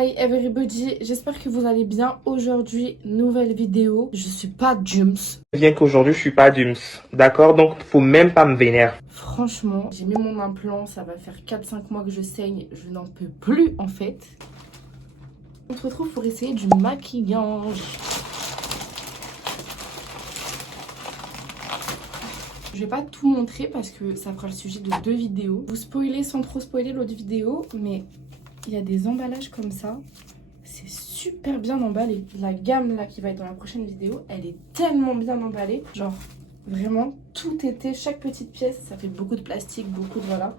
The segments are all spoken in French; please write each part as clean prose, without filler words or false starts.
Hi everybody, j'espère que vous allez bien. Aujourd'hui, nouvelle vidéo. Je suis pas Jums. Bien qu'aujourd'hui je suis pas Dums, d'accord? Donc faut même pas me vénérer. Franchement, j'ai mis mon implant, ça va faire 4-5 mois que je saigne, je n'en peux plus en fait. On se retrouve pour essayer du maquillage. Je vais pas tout montrer parce que ça fera le sujet de 2 vidéos. Vous spoiler sans trop spoiler l'autre vidéo, mais il y a des emballages comme ça. C'est super bien emballé. La gamme là qui va être dans la prochaine vidéo, elle est tellement bien emballée. Genre vraiment tout était, chaque petite pièce, ça fait beaucoup de plastique, beaucoup de voilà.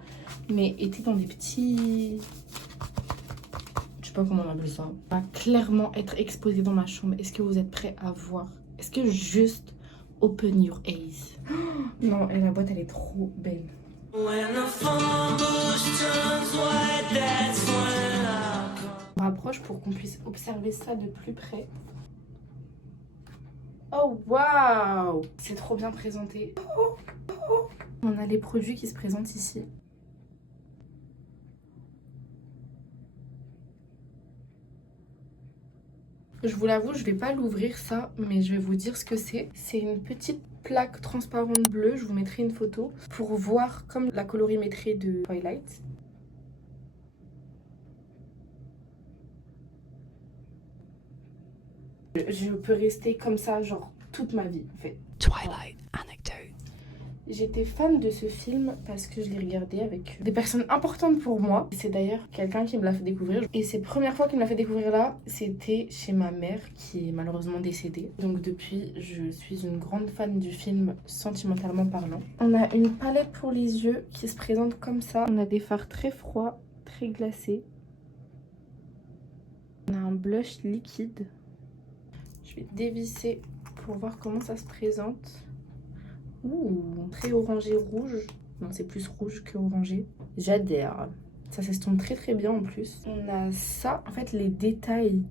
Mais était dans des petits... Je sais pas comment on appelle ça. Ça va clairement être exposé dans ma chambre. Est-ce que vous êtes prêts à voir? Est-ce que juste open your eyes? Oh, non, et la boîte elle est trop belle. On rapproche pour qu'on puisse observer ça de plus près. Oh waouh! C'est trop bien présenté. On a les produits qui se présentent ici. Je vous l'avoue, je vais pas l'ouvrir ça, mais je vais vous dire ce que c'est. C'est une petite plaque transparente bleue, je vous mettrai une photo, pour voir comme la colorimétrie de Twilight. Je peux rester comme ça, genre, toute ma vie, en fait. Twilight anecdote. J'étais fan de ce film parce que je l'ai regardé avec des personnes importantes pour moi. C'est d'ailleurs quelqu'un qui me l'a fait découvrir. Et c'est la première fois qu'il me l'a fait découvrir là, c'était chez ma mère qui est malheureusement décédée. Donc depuis, je suis une grande fan du film sentimentalement parlant. On a une palette pour les yeux qui se présente comme ça. On a des fards très froids, très glacés. On a un blush liquide. Je vais dévisser pour voir comment ça se présente. Ouh, très orangé rouge. Non, c'est plus rouge que orangé. J'adore. Ça s'estompe très très bien en plus. On a ça, en fait les détails.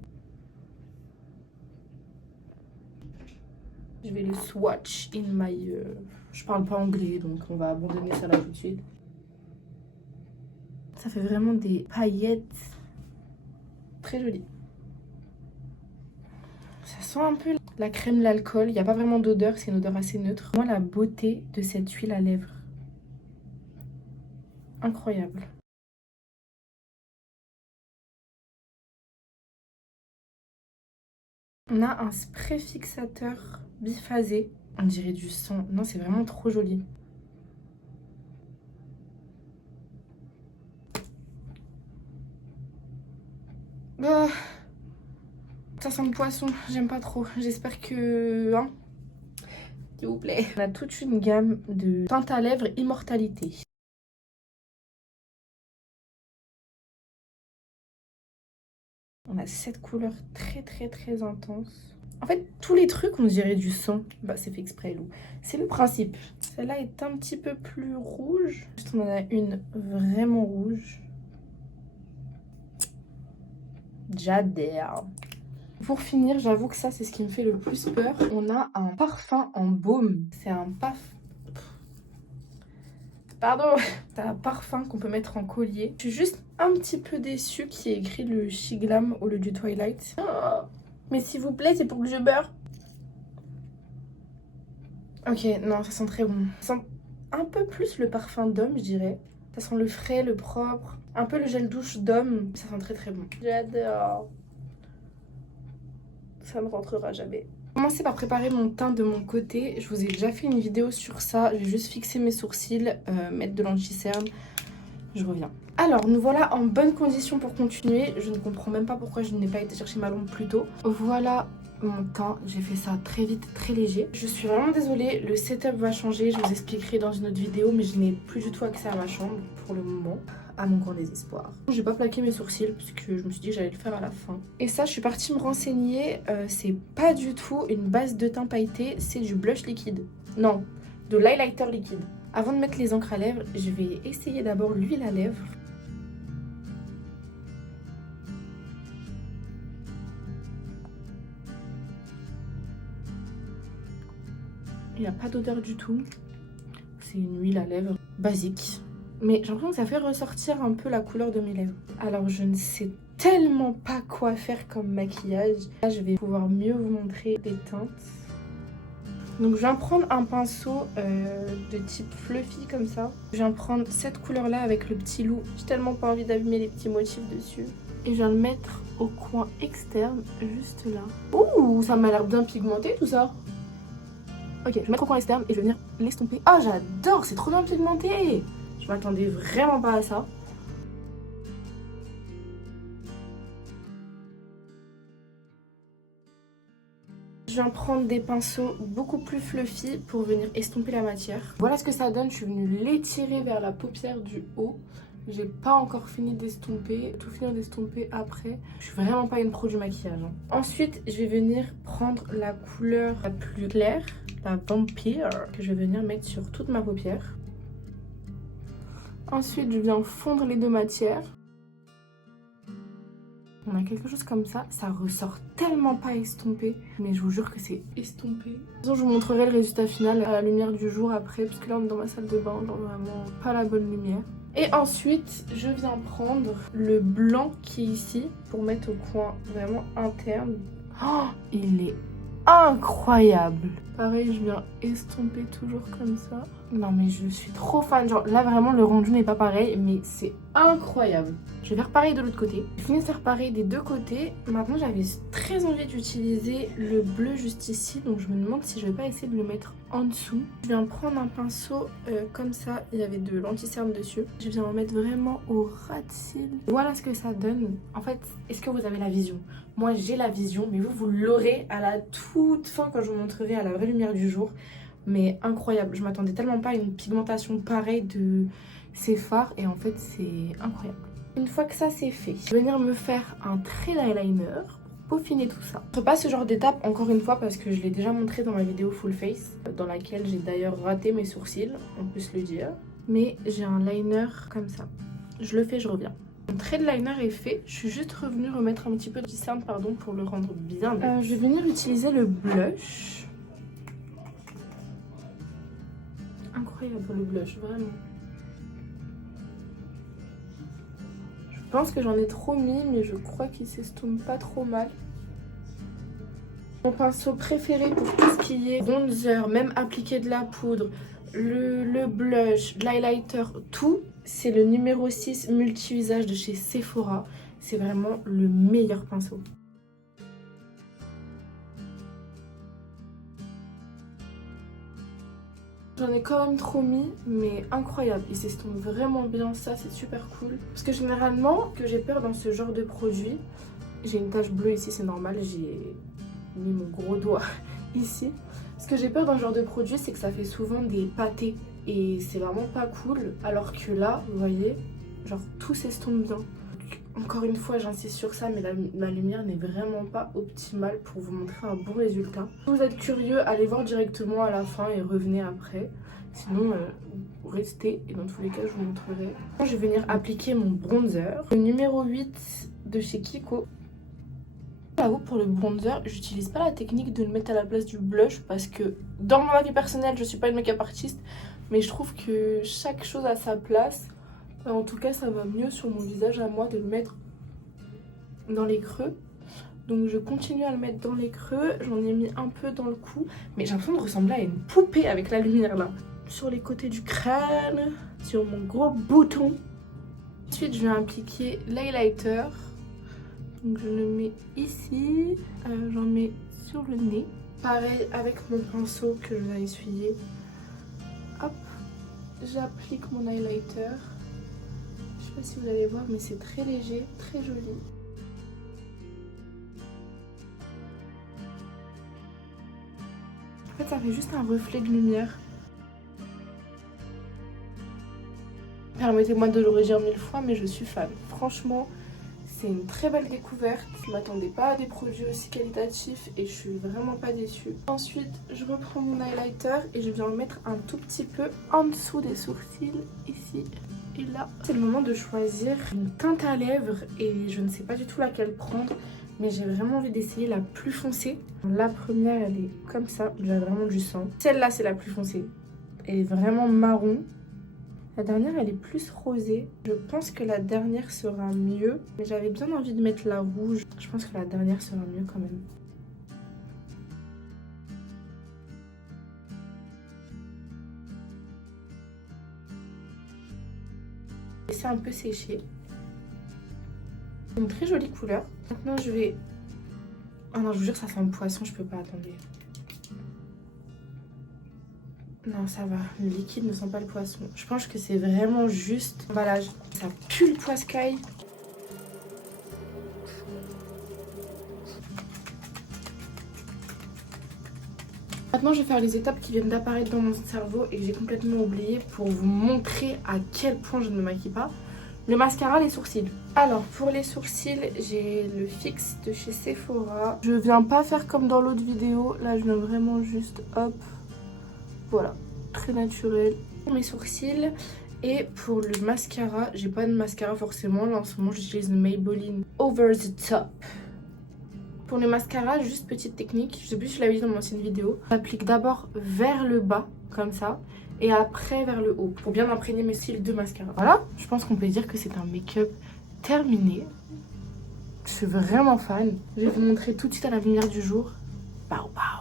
Je vais le swatch in my... Je parle pas anglais donc on va abandonner ça là tout de suite. Ça fait vraiment des paillettes. Très joli. Ça sent un peu la crème, l'alcool. Il n'y a pas vraiment d'odeur, c'est une odeur assez neutre. Moi, la beauté de cette huile à lèvres. Incroyable. On a un spray fixateur biphasé. On dirait du sang. Non, c'est vraiment trop joli. Ah, ça sent le poisson. J'aime pas trop. J'espère que... Hein, s'il vous plaît. On a toute une gamme de teintes à lèvres Immortalité. On a cette couleur très très très intense. En fait, tous les trucs, on dirait du sang. Bah, c'est fait exprès, Lou. C'est le principe. Celle-là est un petit peu plus rouge. Ensuite, on en a une vraiment rouge. J'adore. Pour finir, j'avoue que ça, c'est ce qui me fait le plus peur. On a un parfum en baume. C'est un Pardon. C'est un parfum qu'on peut mettre en collier. Je suis juste un petit peu déçue qu'il y ait écrit le Shiglam au lieu du Twilight. Oh, mais s'il vous plaît, c'est pour que je beurre. Ok, non, ça sent très bon. Ça sent un peu plus le parfum d'homme, je dirais. Ça sent le frais, le propre. Un peu le gel douche d'homme. Ça sent très très bon. J'adore. Ça ne rentrera jamais. Commencer par préparer mon teint de mon côté. Je vous ai déjà fait une vidéo sur ça. Je vais juste fixer mes sourcils, mettre de l'anti-cerne. Je reviens. Alors, nous voilà en bonne condition pour continuer. Je ne comprends même pas pourquoi je n'ai pas été chercher ma lampe plus tôt. Voilà mon teint. J'ai fait ça très vite, très léger. Je suis vraiment désolée. Le setup va changer. Je vous expliquerai dans une autre vidéo. Mais je n'ai plus du tout accès à ma chambre pour le moment. À mon grand désespoir. J'ai pas plaqué mes sourcils parce que je me suis dit que j'allais le faire à la fin. Et ça, je suis partie me renseigner. C'est pas du tout une base de teint pailleté. C'est du blush liquide. Non, de l'highlighter liquide. Avant de mettre les encres à lèvres, je vais essayer d'abord l'huile à lèvres. Il n'y a pas d'odeur du tout. C'est une huile à lèvres basique. Mais j'ai l'impression que ça fait ressortir un peu la couleur de mes lèvres. Alors je ne sais tellement pas quoi faire comme maquillage. Là je vais pouvoir mieux vous montrer les teintes. Donc je viens prendre un pinceau de type fluffy comme ça. Je viens prendre cette couleur là avec le petit loup. J'ai tellement pas envie d'abîmer les petits motifs dessus. Et je viens le mettre au coin externe, juste là. Ouh, ça m'a l'air bien pigmenté tout ça. Ok, je vais mettre au coin externe et je vais venir l'estomper. Oh j'adore, c'est trop bien pigmenté. Je m'attendais vraiment pas à ça. Je viens prendre des pinceaux beaucoup plus fluffy pour venir estomper la matière. Voilà ce que ça donne, je suis venue l'étirer vers la paupière du haut. J'ai pas encore fini d'estomper, tout finir d'estomper après. Je suis vraiment pas une pro du maquillage. Hein. Ensuite, je vais venir prendre la couleur la plus claire, la Vampire, que je vais venir mettre sur toute ma paupière. Ensuite, je viens fondre les deux matières. On a quelque chose comme ça, ça ressort tellement pas estompé, mais je vous jure que c'est estompé. De toute façon, je vous montrerai le résultat final à la lumière du jour après, puisque là on est dans ma salle de bain, genre vraiment pas la bonne lumière. Et ensuite, je viens prendre le blanc qui est ici pour mettre au coin vraiment interne. Oh, il est incroyable. Pareil, je viens estomper toujours comme ça. Non mais je suis trop fan, genre là vraiment le rendu n'est pas pareil, mais c'est incroyable. Je vais faire pareil de l'autre côté. J'ai fini de faire pareil des deux côtés. Maintenant j'avais très envie d'utiliser le bleu juste ici, donc je me demande si je vais pas essayer de le mettre en dessous. Je viens prendre un pinceau comme ça, il y avait de l'anti-cerne dessus. Je viens en mettre vraiment au ras de cils. Voilà ce que ça donne. En fait, est-ce que vous avez la vision? Moi j'ai la vision, mais vous l'aurez à la toute fin quand je vous montrerai à la vraie lumière du jour. Mais incroyable, je m'attendais tellement pas à une pigmentation pareille de ces fards et en fait c'est incroyable. Une fois que ça c'est fait, je vais venir me faire un trait d'eyeliner pour peaufiner tout ça. Je ne ferai pas ce genre d'étape encore une fois parce que je l'ai déjà montré dans ma vidéo full face, dans laquelle j'ai d'ailleurs raté mes sourcils, on peut se le dire. Mais j'ai un liner comme ça. Je le fais, je reviens. Mon trait de liner est fait, je suis juste revenue remettre un petit peu de cerne pardon pour le rendre bien net. Je vais venir utiliser le blush. Incroyable le blush, vraiment. Je pense que j'en ai trop mis, mais je crois qu'il s'estompe pas trop mal. Mon pinceau préféré pour tout ce qui est bronzer, même appliquer de la poudre, le blush, l'highlighter, tout, c'est le numéro 6 multi-usage de chez Sephora. C'est vraiment le meilleur pinceau. J'en ai quand même trop mis, mais incroyable, il s'estompe vraiment bien, ça c'est super cool. Parce que généralement, que j'ai peur dans ce genre de produit, j'ai une tache bleue ici, c'est normal, j'ai mis mon gros doigt ici. Ce que j'ai peur dans ce genre de produit, c'est que ça fait souvent des pâtés et c'est vraiment pas cool. Alors que là, vous voyez, genre tout s'estompe bien. Encore une fois, j'insiste sur ça, mais ma lumière n'est vraiment pas optimale pour vous montrer un bon résultat. Si vous êtes curieux, allez voir directement à la fin et revenez après. Sinon, restez et dans tous les cas, je vous montrerai. Je vais venir appliquer mon bronzer. Le numéro 8 de chez Kiko. J'avoue, pour le bronzer, j'utilise pas la technique de le mettre à la place du blush parce que dans mon avis personnel, je suis pas une make-up artiste, mais je trouve que chaque chose a sa place. En tout cas, ça va mieux sur mon visage à moi de le mettre dans les creux. Donc je continue à le mettre dans les creux. J'en ai mis un peu dans le cou. Mais j'ai l'impression de ressembler à une poupée avec la lumière là. Sur les côtés du crâne, sur mon gros bouton. Ensuite, je vais appliquer l'highlighter. Donc je le mets ici. J'en mets sur le nez. Pareil avec mon pinceau que je vais essuyer. Hop, j'applique mon highlighter. Je sais pas si vous allez voir, mais c'est très léger, très joli. En fait, ça fait juste un reflet de lumière. Permettez-moi de le redire 1000 fois, mais je suis fan. Franchement, c'est une très belle découverte. Je m'attendais pas à des produits aussi qualitatifs et je suis vraiment pas déçue. Ensuite, je reprends mon highlighter et je viens le mettre un tout petit peu en dessous des sourcils, ici. Et là, c'est le moment de choisir une teinte à lèvres et je ne sais pas du tout laquelle prendre, mais j'ai vraiment envie d'essayer la plus foncée. La première, elle est comme ça, j'ai vraiment du sang. Celle-là, c'est la plus foncée. Elle est vraiment marron. La dernière, elle est plus rosée. Je pense que la dernière sera mieux. Mais j'avais bien envie de mettre la rouge. Je pense que la dernière sera mieux quand même. Laisser un peu sécher. Une très jolie couleur. Maintenant, je vais... Oh non, je vous jure, ça sent le poisson. Je peux pas attendre. Non, ça va. Le liquide ne sent pas le poisson. Je pense que c'est vraiment juste l'emballage. Ça pue le poiscaille. Maintenant, je vais faire les étapes qui viennent d'apparaître dans mon cerveau et que j'ai complètement oublié pour vous montrer à quel point je ne me maquille pas. Le mascara, les sourcils. Alors, pour les sourcils, j'ai le Fix de chez Sephora. Je viens pas faire comme dans l'autre vidéo. Là, je viens vraiment juste, hop, voilà, très naturel. Pour mes sourcils et pour le mascara, j'ai pas de mascara forcément. Là, en ce moment, j'utilise le Maybelline Over the Top. Pour le mascara, juste petite technique. Je sais plus si je l'avais dit dans mon ancienne vidéo. J'applique d'abord vers le bas, comme ça. Et après vers le haut, pour bien imprégner mes cils de mascara. Voilà, je pense qu'on peut dire que c'est un make-up terminé. Je suis vraiment fan. Je vais vous montrer tout de suite à la lumière du jour. Pow pow.